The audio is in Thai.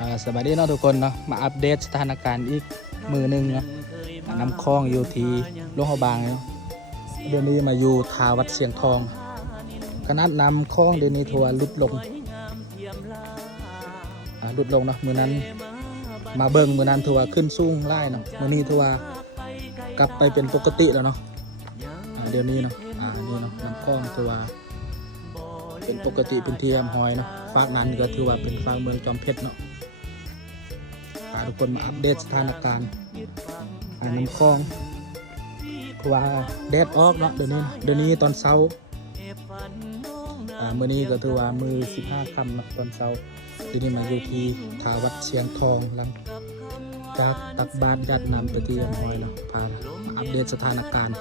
อ่าสวัสดีเนาะทุกคนเนาะมาอัปเดตสถานการณ์อีกมือหนึ่งเนาะน้ำคลองอยู่ที่ลวงพระบางเนาะเดี๋ยวนี้มาอยู่ทาวัดเสียงทองขนาดน้ำคลองเดี๋ยวนี้ทัวลุดลงลุดลงเนาะมือนั้น มาเบิ่งมือนั้นทัวขึ้นสูงไล่เนาะมือนี้ทัวกลับไปเป็นปกติแล้วเนาะเดี๋ยวนี้เนาะอ่านี่เนาะน้ำคลองทัวเป็นปกติเป็นเทียมหอยเนาะฝากนั้นก็ถือว่าเป็นฝากเมืองจอมเพชรเนาะ ทุกคนมาอัปเดตสถานการณ์อ่าน้ำคลองคือว่าแดดออกเนาะเดี๋ยวนี้เดี๋ยวนี้ตอนเช้าอ่ามื้อนี้ก็ถือว่ามือสิบห้าค่ำเนาะตอนเช้าทีนี้มาอยู่ที่ทาวัดเชียงทองหลังจากตักบาตรยัดน้ำตะเกียงหอยเนาะพาอัปเดตสถานการณ์